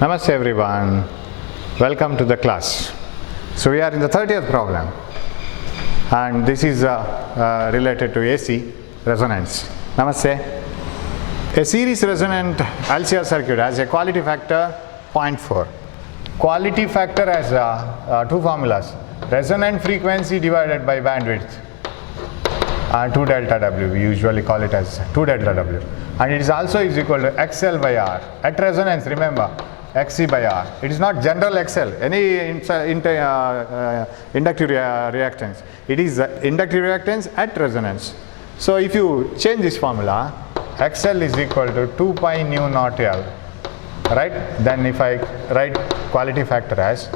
Namaste everyone, welcome to the class. So we are in the 30th problem and this is related to AC resonance. Namaste. A series resonant LCR circuit has a quality factor 0.4. Quality factor has two formulas: resonant frequency divided by bandwidth and 2 delta W. We usually call it as 2 delta W. And it is also is equal to XL by R. At resonance, remember, XC by R. It is not general XL, any inductive reactance. It is inductive reactance at resonance. So if you change this formula, XL is equal to 2 pi nu naught L, right? Then if I write quality factor as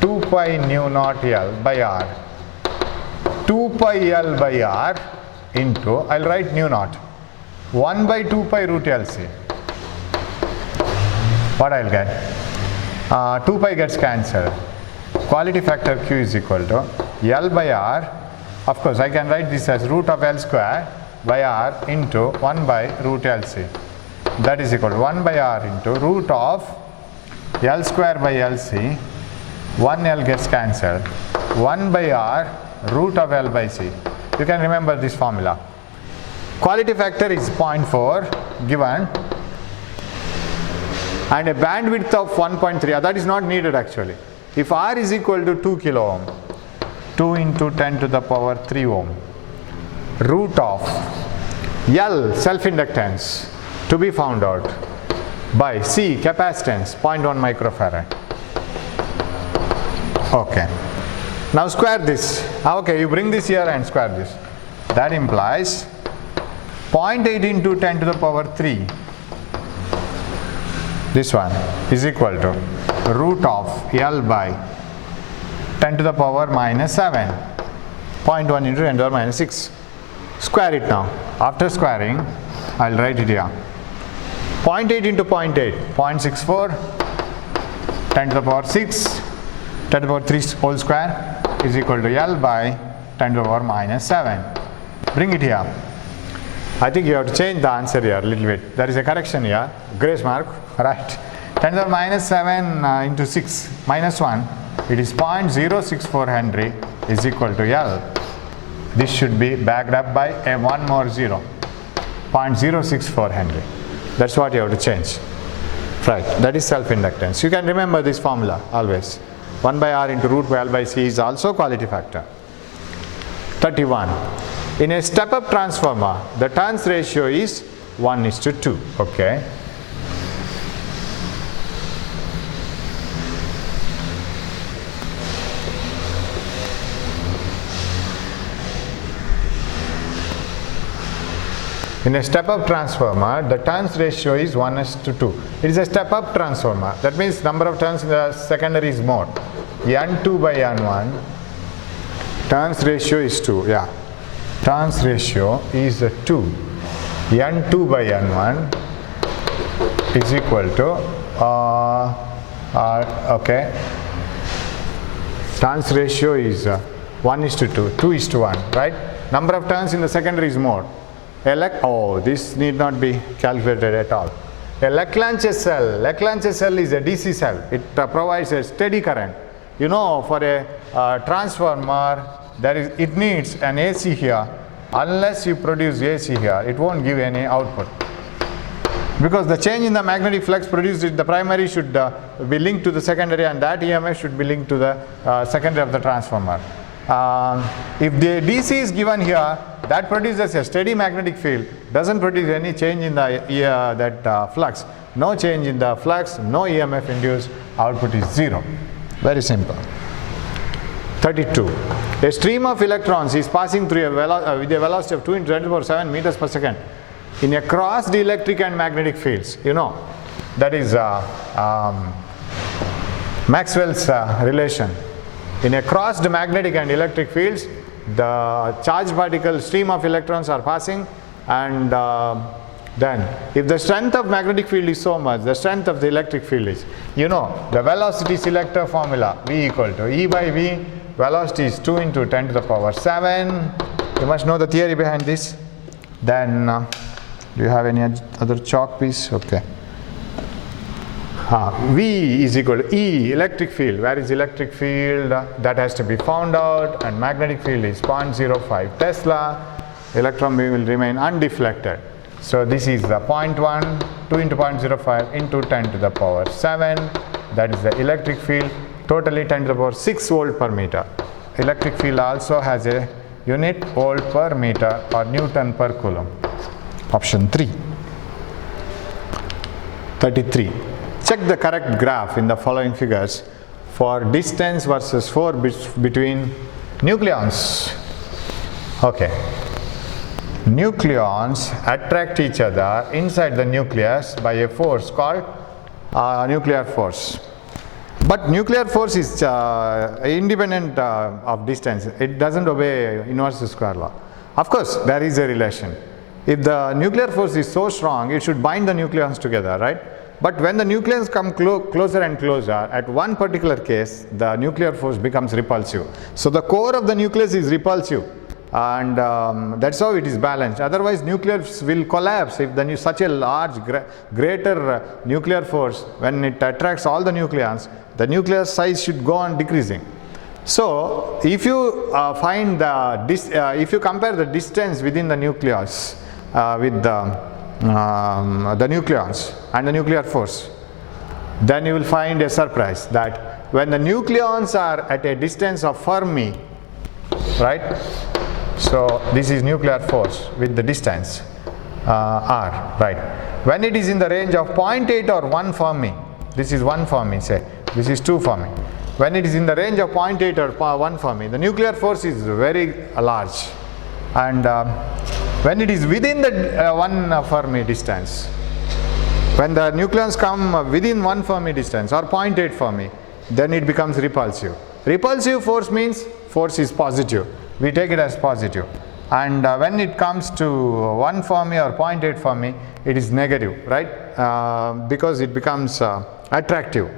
2 pi nu naught L by R, 2 pi L by R into, I'll write nu naught, 1 by 2 pi root LC. What I'll get? 2 pi gets cancelled. Quality factor Q is equal to L by R. Of course, I can write this as root of L square by R into 1 by root LC. That is equal to 1 by R into root of L square by LC. 1 L gets cancelled. 1 by R root of L by C. You can remember this formula. Quality factor is 0.4 given and a bandwidth of 1.3. That is not needed actually. If R is equal to 2 kilo ohm, 2 into 10 to the power 3 ohm, root of L self-inductance to be found out by C capacitance 0.1 microfarad. Okay. Now square this. Okay, you bring this here and square this. That implies 0.8 into 10 to the power 3. This one is equal to root of L by 10 to the power minus 7. 0.1 into 10 to the power minus 6. Square it now. After squaring, I'll write it here. 0.8 into 0.8, 0.64. 10 to the power 6. 10 to the power 3 whole square is equal to L by 10 to the power minus 7. Bring it here. I think you have to change the answer here a little bit. There is a correction here, grace mark, right. 10 to the minus 7 into 6 minus 1, it is 0.064 Henry is equal to L. This should be backed up by a one more 0, 0.064 Henry. That's what you have to change. Right, that is self-inductance. You can remember this formula always. 1 by R into root by L by C is also quality factor. 31. In a step-up transformer, the turns ratio is 1:2. Okay. In a step-up transformer, the turns ratio is 1:2. It is a step-up transformer. That means number of turns in the secondary is more. N2 by N1. Turns ratio is 2. Yeah. Turns ratio is 2. N2 by N1 is equal to, okay. Turns ratio is 1:2, 2:1, right? Number of turns in the secondary is more. This need not be calculated at all. A Leclanche cell. Leclanche cell is a DC cell. It provides a steady current. You know, for a transformer, it needs an AC here. Unless you produce AC here, it won't give any output. Because the change in the magnetic flux produced in the primary should be linked to the secondary, and that EMF should be linked to the secondary of the transformer. If the DC is given here, that produces a steady magnetic field, doesn't produce any change in the flux. No change in the flux, no EMF induced, output is 0. Very simple. 32. A stream of electrons is passing through with a velocity of 2 into 10 to the power 7 meters per second in a crossed electric and magnetic fields. You know, that is Maxwell's relation. In a crossed magnetic and electric fields, the charged particle stream of electrons are passing, and then if the strength of magnetic field is so much, the strength of the electric field is, you know, the velocity selector formula, V equal to E by V, velocity is 2 into 10 to the power 7. You must know the theory behind this. Then, do you have any other chalk piece? Okay. V is equal to E, electric field. Where is electric field? That has to be found out, and magnetic field is 0.05 Tesla. Electron beam will remain undeflected. So this is the 0.1, 2 into 0.05 into 10 to the power 7. That is the electric field, totally 10 to the power 6 volt per meter. Electric field also has a unit volt per meter or Newton per coulomb. Option 3. 33. Check the correct graph in the following figures for distance versus force between nucleons. Okay. Nucleons attract each other inside the nucleus by a force called nuclear force. But nuclear force is independent of distance. It doesn't obey inverse square law. Of course, there is a relation. If the nuclear force is so strong, it should bind the nucleons together, right? But when the nucleons come closer and closer, at one particular case, the nuclear force becomes repulsive. So the core of the nucleus is repulsive, and that's how it is balanced. Otherwise, nucleus will collapse if such a large, greater nuclear force, when it attracts all the nucleons, the nucleus size should go on decreasing. So if you find if you compare the distance within the nucleus with the nucleons and the nuclear force, then you will find a surprise that when the nucleons are at a distance of Fermi, right? So this is nuclear force with the distance r, right? When it is in the range of 0.8 or 1 Fermi, this is 1 Fermi, say, this is 2 Fermi. When it is in the range of 0.8 or 1 Fermi, the nuclear force is very large. And when it is within the 1 Fermi distance, when the nucleons come within 1 Fermi distance or 0.8 Fermi, then it becomes repulsive. Repulsive force means force is positive. We take it as positive. And when it comes to 1 Fermi or 0.8 Fermi, it is negative, right? Because it becomes attractive.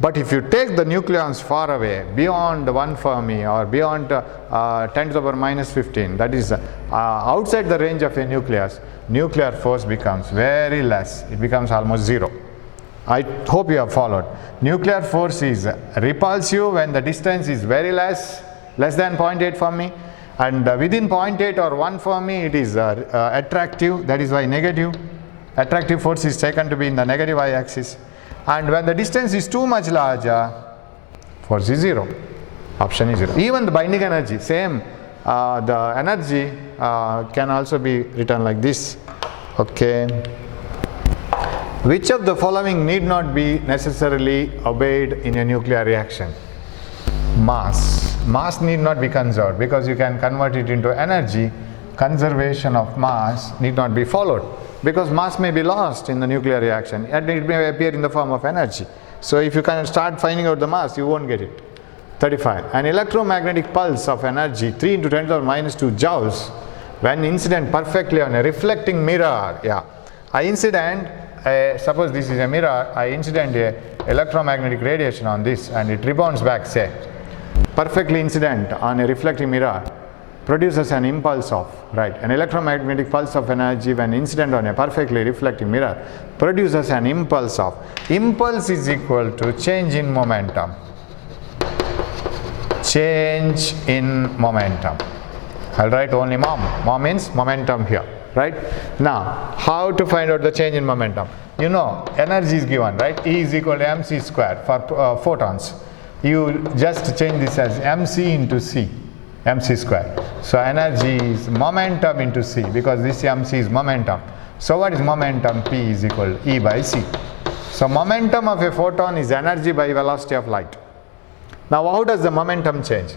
But if you take the nucleons far away, beyond 1 Fermi or beyond 10 to the power minus 15, that is outside the range of a nucleus, nuclear force becomes very less. It becomes almost zero. I hope you have followed. Nuclear force is repulsive when the distance is very less than 0.8 Fermi, and within 0.8 or 1 Fermi it is attractive, that is why negative. Attractive force is taken to be in the negative y-axis. And when the distance is too much larger, force is zero. Option is zero. Even the binding energy, same. The energy can also be written like this. Okay. Which of the following need not be necessarily obeyed in a nuclear reaction? Mass. Mass need not be conserved because you can convert it into energy. Conservation of mass need not be followed, because mass may be lost in the nuclear reaction and it may appear in the form of energy. So if you can start finding out the mass, you won't get it. 35. An electromagnetic pulse of energy 3 into 10 to the power minus 2 joules when incident perfectly on a reflecting mirror. Suppose this is a mirror, I incident a electromagnetic radiation on this and it rebounds back, say. Perfectly incident on a reflecting mirror produces an impulse of, right? An electromagnetic pulse of energy when incident on a perfectly reflecting mirror produces an impulse of. Impulse is equal to change in momentum. Change in momentum. I'll write only mom. Mom means momentum here, right? Now, how to find out the change in momentum? You know, energy is given, right? E is equal to mc squared for photons. You just change this as mc into c. mc square. So energy is momentum into c, because this mc is momentum. So what is momentum? P is equal to E by c. So momentum of a photon is energy by velocity of light. Now how does the momentum change?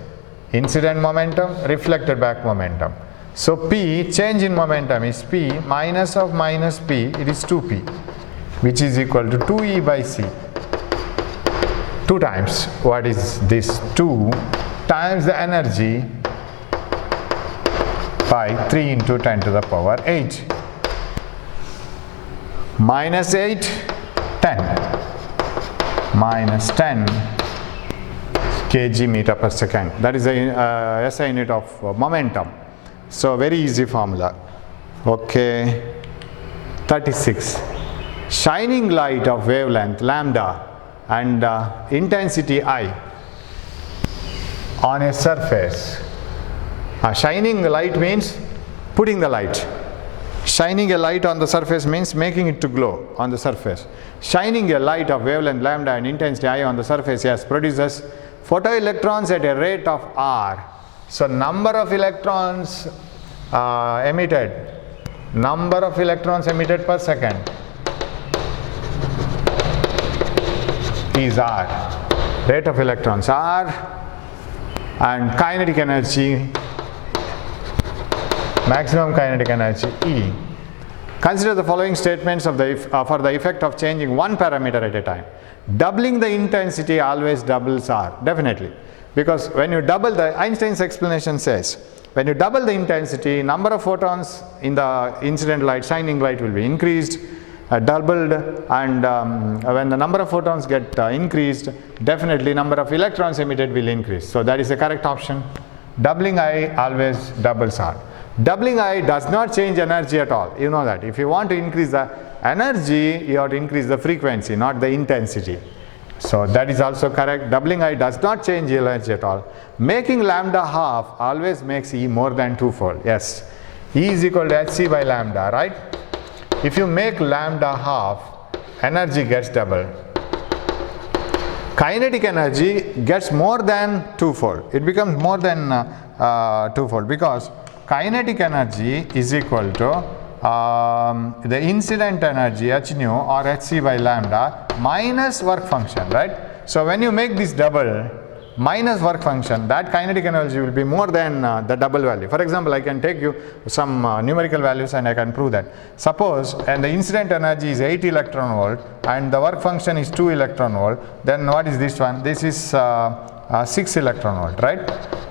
Incident momentum, reflected back momentum. So P, change in momentum is P minus of minus P, it is 2P, which is equal to 2E by c. 2 times, what is this? 2 times the energy by 3 into 10 to the power 8. Minus 8, 10. Minus 10 kg meter per second. That is the SI unit of momentum. So very easy formula. Okay. 36. Shining light of wavelength lambda and intensity I on a surface. Shining light means putting the light. Shining a light on the surface means making it to glow on the surface. Shining a light of wavelength lambda and intensity I on the surface, yes, produces photoelectrons at a rate of R. So number of electrons emitted per second is R. Rate of electrons R, and kinetic energy, maximum kinetic energy E. Consider the following statements of for the effect of changing one parameter at a time. Doubling the intensity always doubles R, definitely, because when you double Einstein's explanation says, when you double the intensity, number of photons in the incident light, shining light will be increased, doubled, and when the number of photons get increased, definitely number of electrons emitted will increase. So that is the correct option. Doubling I always doubles R. Doubling I does not change energy at all. You know that. If you want to increase the energy, you have to increase the frequency, not the intensity. So that is also correct. Doubling I does not change energy at all. Making lambda half always makes E more than twofold. Yes. E is equal to hc by lambda, right? If you make lambda half, energy gets doubled. Kinetic energy gets more than twofold. It becomes more than twofold, because kinetic energy is equal to the incident energy h nu or hc by lambda minus work function, right? So when you make this double minus work function, that kinetic energy will be more than the double value. For example, I can take you some numerical values and I can prove that. Suppose and the incident energy is 8 electron volt and the work function is 2 electron volt, then what is this one? This is 6 electron volt, right?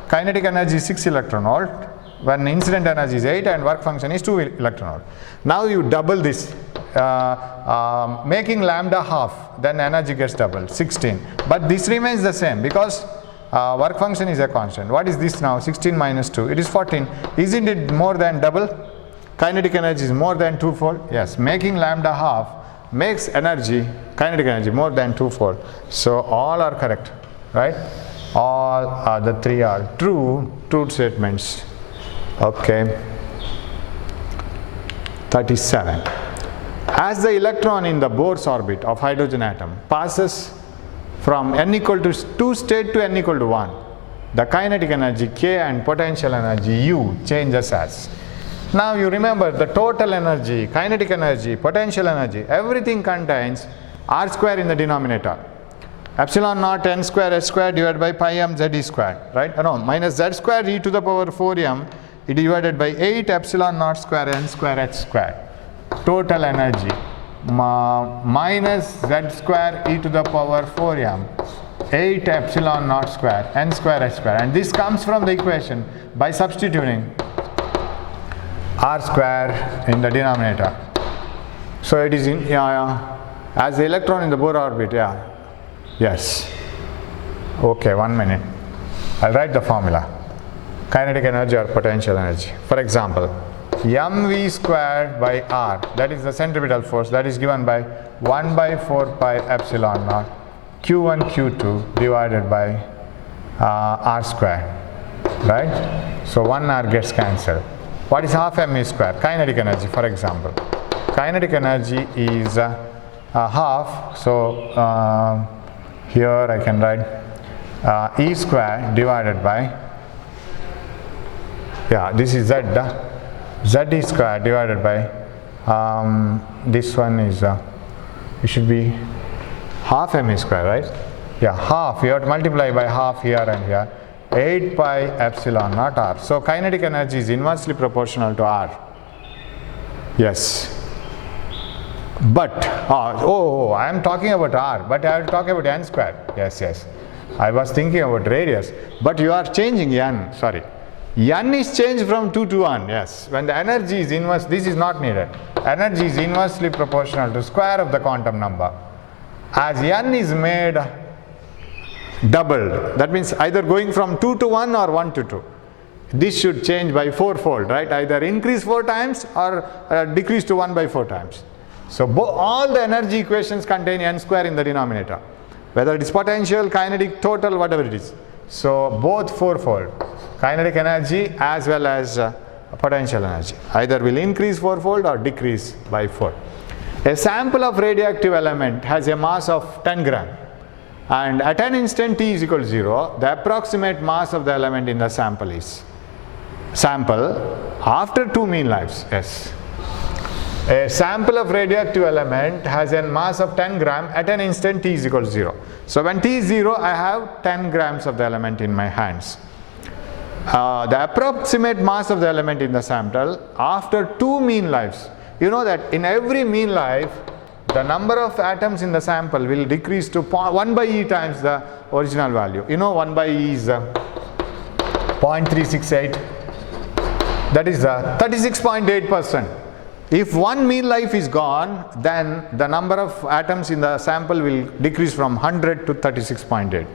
Kinetic energy is 6 electron volt when incident energy is 8 and work function is 2 electron volt. Now you double this, making lambda half, then energy gets doubled, 16. But this remains the same because work function is a constant. What is this now? 16 minus 2, it is 14. Isn't it more than double? Kinetic energy is more than twofold. Yes, making lambda half makes energy, kinetic energy, more than twofold. So all are correct, right? All the three are true statements. Okay. 37. As the electron in the Bohr's orbit of hydrogen atom passes from n equal to 2 state to n equal to 1, the kinetic energy K and potential energy U changes as. Now you remember the total energy, kinetic energy, potential energy, everything contains R square in the denominator. Epsilon naught n square h square divided by pi m z e square, right? No, minus z square e to the power 4m divided by 8 epsilon naught square n square h square. Total energy minus z square e to the power 4m 8 epsilon naught square n square h square, and this comes from the equation by substituting r square in the denominator. So it is in as the electron in the Bohr orbit. Yes. Okay, 1 minute. I'll write the formula. Kinetic energy or potential energy. For example, mv squared by r, that is the centripetal force, that is given by 1 by 4 pi epsilon naught q1 q2 divided by r square, right? So 1 r gets cancelled. What is half mv square? Kinetic energy, for example. Kinetic energy is half, so here I can write E square divided by, this is Z, Z square divided by, this one is, it should be half mE square, right? Half, you have to multiply by half here and here, 8 pi epsilon naught r. So kinetic energy is inversely proportional to r. Yes. But, I am talking about r, but I will talk about n square. Yes. I was thinking about radius, but you are changing n, sorry. N is changed from 2 to 1, yes. When the energy is inverse, this is not needed. Energy is inversely proportional to square of the quantum number. As n is made doubled, that means either going from 2 to 1 or 1 to 2. This should change by 4-fold, right? Either increase 4 times or decrease to 1 by 4 times. So all the energy equations contain n square in the denominator. whether it is potential, kinetic, total, whatever it is. So both fourfold, kinetic energy as well as potential energy, either will increase fourfold or decrease by 4. A sample of radioactive element has a mass of 10 gram, and at an instant t is equal to 0, the approximate mass of the element in the sample is after 2 mean lives. Yes. A sample of radioactive element has a mass of 10 gram at an instant t is equal to 0. So when t is 0, I have 10 grams of the element in my hands. The approximate mass of the element in the sample after 2 mean lives. You know that in every mean life, the number of atoms in the sample will decrease to 1 by e times the original value. You know 1 by e is 0.368. That is 36.8%. If 1 mean life is gone, then the number of atoms in the sample will decrease from 100 to 36.8.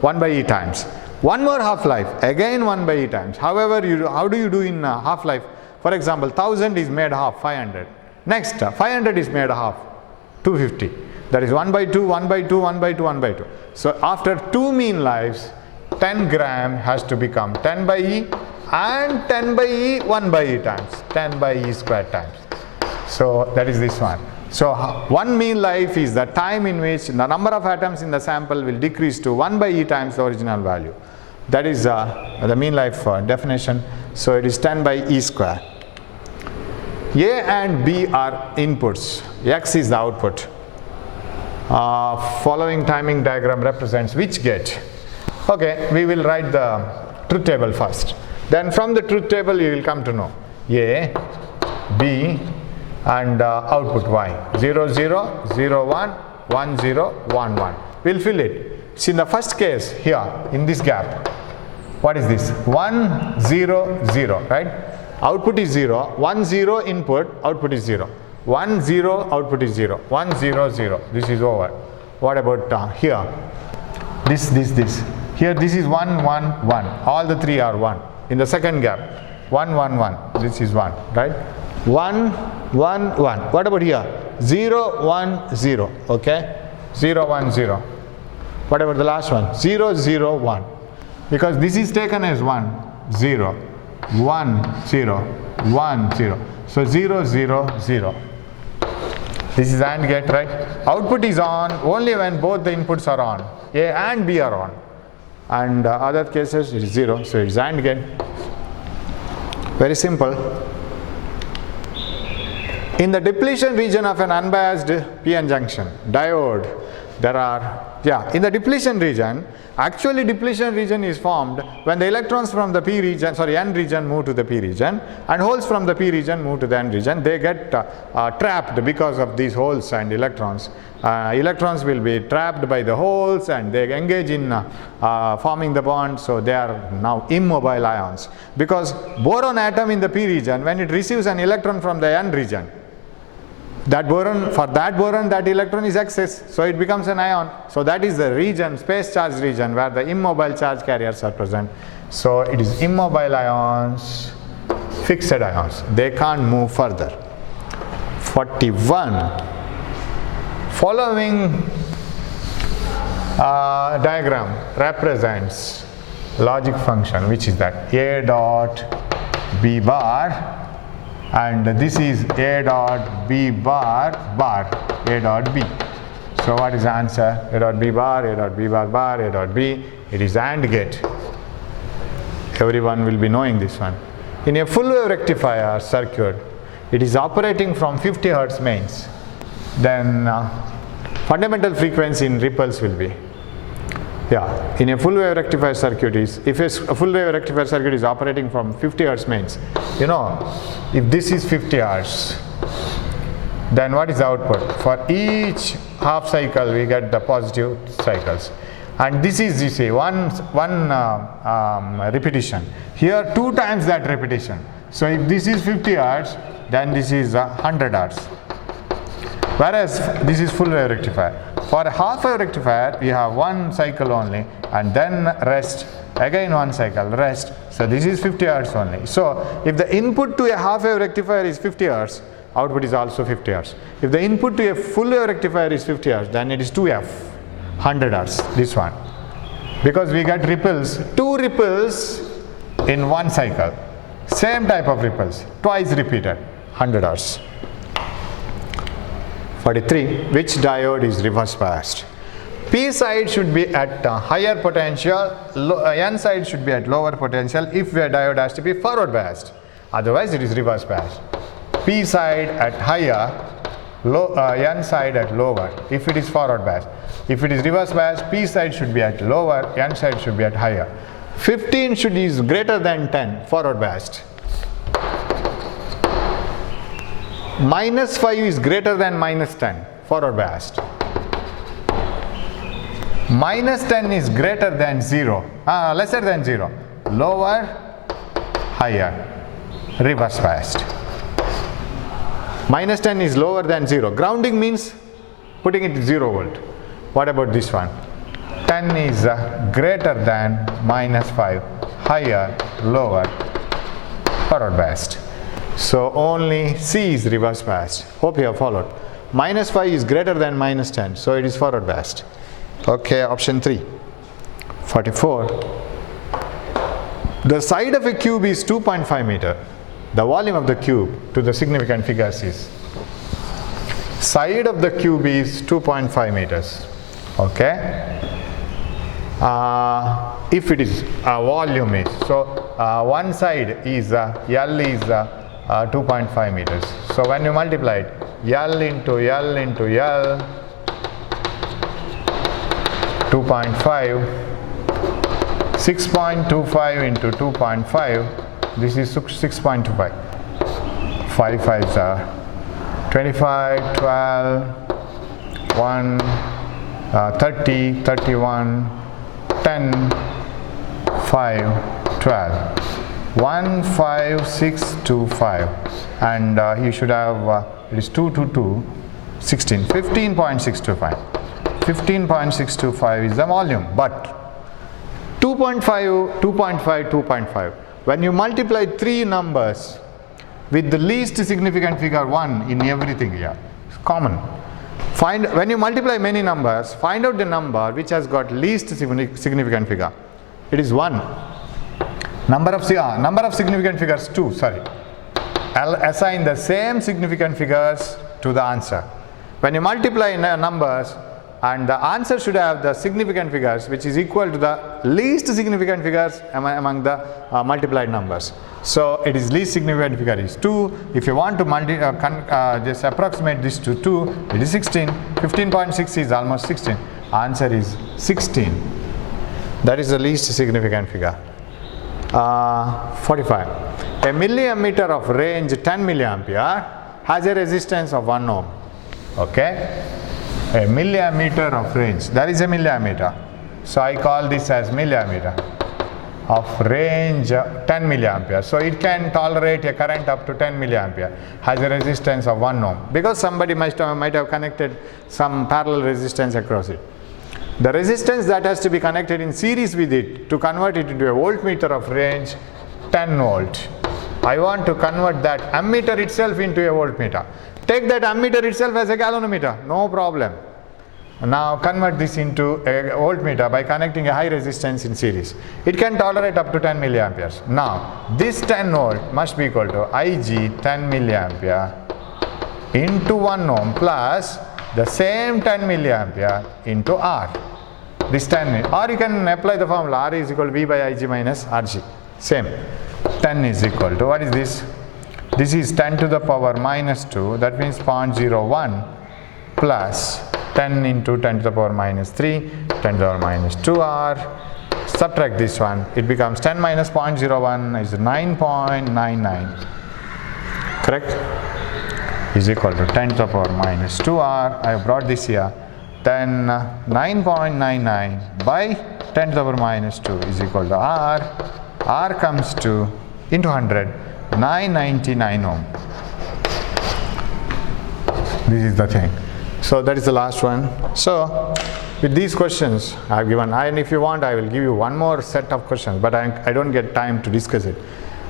1 by e times. One more half-life, again 1 by e times. However, how do you do in half-life? For example, 1000 is made half, 500. Next, 500 is made half, 250. That is 1 by 2, 1 by 2, 1 by 2, 1 by 2. So after 2 mean lives, 10 gram has to become 10 by e, and 10 by e 1 by e times, 10 by e squared times. So that is this one. So 1 mean life is the time in which the number of atoms in the sample will decrease to 1 by e times the original value. That is the mean life definition. So it is 10 by e square. A and B are inputs, X is the output. Following timing diagram represents which gate? Okay, we will write the truth table first. Then from the truth table you will come to know A, B, and output Y. 0, 0, 0, 1, 1, 0, 1, 1. We will fill it. See, in the first case here, in this gap, what is this? 1, 0, 0, right? Output is 0, 1, 0 input, output is 0. 1, 0, output is 0. 1, 0, 0. This is over. What about here? This. Here this is 1, 1, 1. All the three are 1. In the second gap, 1, 1, 1. This is 1, right? 1, 1, 1. What about here? 0, 1, 0. Okay? 0, 1, 0. What about the last one? 0, 0, 1. Because this is taken as 1, 0. 1, 0, 1, 0. So 0, 0, 0. This is AND gate, right? Output is on only when both the inputs are on. A and B are on. And other cases it is 0. So it is AND gate. Very simple. In the depletion region of an unbiased PN junction, diode, there are, in the depletion region, actually depletion region is formed when the electrons from the N region move to the P region, and holes from the P region move to the N region. They get trapped because of these holes and electrons. Electrons will be trapped by the holes and they engage in forming the bond, so they are now immobile ions. Because boron atom in the P region, when it receives an electron from the N region, that boron, that electron is excess, so it becomes an ion. So that is the region, space charge region, where the immobile charge carriers are present. So it is immobile ions, fixed ions. They can't move further. 41. Following diagram represents logic function, which is that A dot B bar, and this is A dot B bar bar, A dot B. So what is the answer? A dot B bar, A dot B bar bar, A dot B. It is AND gate. Everyone will be knowing this one. In a full wave rectifier circuit, it is operating from 50 Hz mains. Then fundamental frequency in ripples will be, in a full wave rectifier circuit is, if a full wave rectifier circuit is operating from 50 Hz mains, if this is 50 Hz, then what is the output? For each half cycle we get the positive cycles. And this is, you see, one repetition. Here 2 times that repetition. So if this is 50 Hz, then this is 100 Hz. Whereas this is full wave rectifier. For a half wave rectifier, we have 1 cycle only, and then rest, again 1 cycle, rest. So this is 50 Hz only. So if the input to a half wave rectifier is 50 Hz, output is also 50 Hz. If the input to a full wave rectifier is 50 Hz, then it is 2F. 100 Hz, this one. Because we get ripples, 2 ripples in one cycle. Same type of ripples, twice repeated, 100 Hz. 43. Which diode is reverse biased? P side should be at higher potential, N side should be at lower potential if your diode has to be forward biased. Otherwise it is reverse biased. P side at higher, N side at lower if it is forward biased. If it is reverse biased, P side should be at lower, N side should be at higher. 15 should is greater than 10, forward biased. -5 is greater than -10, forward biased. -10 is greater than 0, lesser than 0, lower, higher, reverse biased. -10 is lower than 0. Grounding means putting it 0 volt. What about this one? 10 is greater than -5, higher, lower, forward biased. So only C is reverse biased. Hope you have followed. -5 is greater than -10, so it is forward biased. Okay, option 3. 44. The side of a cube is 2.5 meter. The volume of the cube to the significant figures is. Side of the cube is 2.5 meters. Okay. If it is volume is, so one side is L is 2.5 meters. So when you multiply it, L into L into L, 2.5, 6.25 into 2.5, this is 6.25. 5 5s are 25, 12, 1, 30, 31, 10, 5, 12. 1, 5, 6, 2, 5, and you should have it is 2, 2, 2, 16, 15.625. 15.625 is the volume, but 2.5, 2.5, 2.5. When you multiply 3 numbers with the least significant figure 1 in everything here, it's common. When you multiply many numbers, find out the number which has got least significant figure. It is 1. Number of significant figures 2, sorry. I'll assign the same significant figures to the answer. When you multiply numbers, and the answer should have the significant figures which is equal to the least significant figures among the multiplied numbers. So it is least significant figure is 2. If you want to just approximate this to 2, it is 16. 15.6 is almost 16. Answer is 16. That is the least significant figure. 45. A milliammeter of range 10 milliampere has a resistance of 1 ohm. Okay. A milliammeter of range, that is a milliammeter. So I call this as milliammeter of range 10 milliampere. So it can tolerate a current up to 10 milliampere, has a resistance of 1 ohm, because somebody might have connected some parallel resistance across it. The resistance that has to be connected in series with it to convert it into a voltmeter of range 10 volt. I want to convert that ammeter itself into a voltmeter. Take that ammeter itself as a galvanometer, no problem. Now convert this into a voltmeter by connecting a high resistance in series. It can tolerate up to 10 milliamperes. Now this 10 volt must be equal to Ig 10 milliampere into 1 ohm plus the same 10 milliampere into R. This 10, or you can apply the formula R is equal to V by Ig minus Rg. Same. 10 is equal to, what is this? This is 10 to the power minus 2, that means 0.01 plus 10 into 10 to the power minus 3, 10 to the power minus 2R. Subtract this one, it becomes 10 minus 0.01 is 9.99. Correct? Is equal to 10 to the power minus 2R. I have brought this here. Then 9.99 by 10 to the power minus 2 is equal to R. R comes to into 100. 999 ohm. This is the thing. So that is the last one. So with these questions I have given, and if you want I will give you one more set of questions, but I don't get time to discuss it.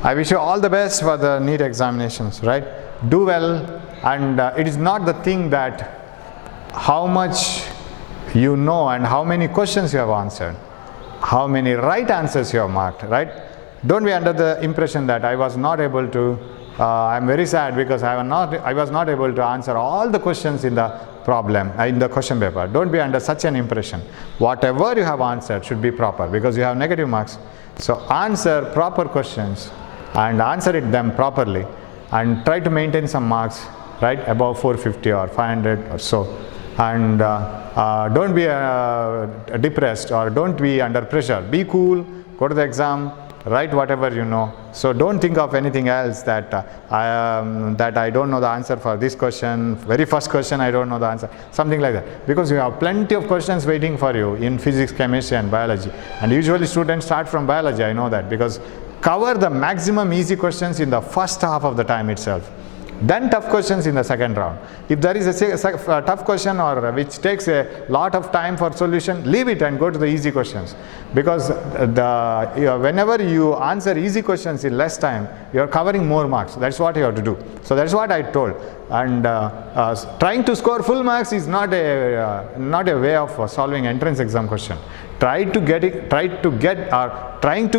I wish you all the best for the NEET examinations, right? Do well, and it is not the thing that how much you know and how many questions you have answered, how many right answers you have marked, right? Don't be under the impression that I was not able to, I'm very sad because I was not able to answer all the questions in the problem, in the question paper. Don't be under such an impression. Whatever you have answered should be proper because you have negative marks. So answer proper questions and answer them properly and try to maintain some marks, right, above 450 or 500 or so. And don't be depressed or don't be under pressure. Be cool, go to the exam, write whatever you know. So don't think of anything else that I don't know the answer for this question, very first question I don't know the answer, something like that. Because you have plenty of questions waiting for you in physics, chemistry and biology. And usually students start from biology, I know that, because cover the maximum easy questions in the first half of the time itself. Then tough questions in the second round. If there is a tough question or which takes a lot of time for solution, leave it and go to the easy questions. Because whenever you answer easy questions in less time, you are covering more marks. That's what you have to do. So that's what I told. And trying to score full marks is not a way of solving entrance exam question. Trying to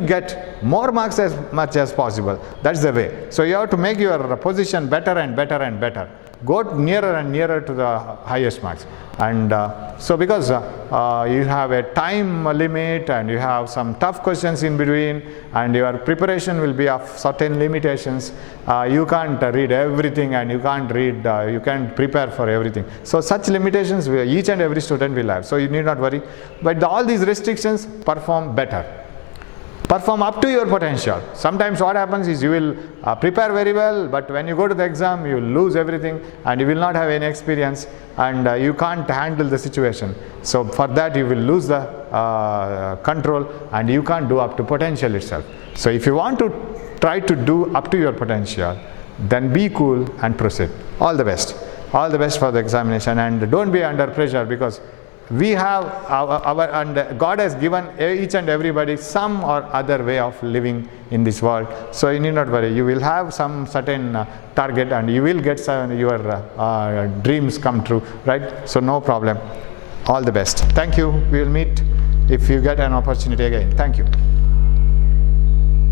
get more marks as much as possible. That's the way. So you have to make your position better and better and better. Go nearer and nearer to the highest marks. And so because you have a time limit and you have some tough questions in between and your preparation will be of certain limitations, you can't read everything and you can't prepare for everything. So such limitations each and every student will have. So you need not worry. But all these restrictions, perform better. Perform up to your potential. Sometimes what happens is you will prepare very well, but when you go to the exam, you will lose everything and you will not have any experience and you can't handle the situation. So for that you will lose the control and you can't do up to potential itself. So if you want to try to do up to your potential, then be cool and proceed. All the best. All the best for the examination, and don't be under pressure because we have and God has given each and everybody some or other way of living in this world. So you need not worry. You will have some certain target and you will get your dreams come true, right? So no problem. All the best. Thank you. We will meet if you get an opportunity again. Thank you.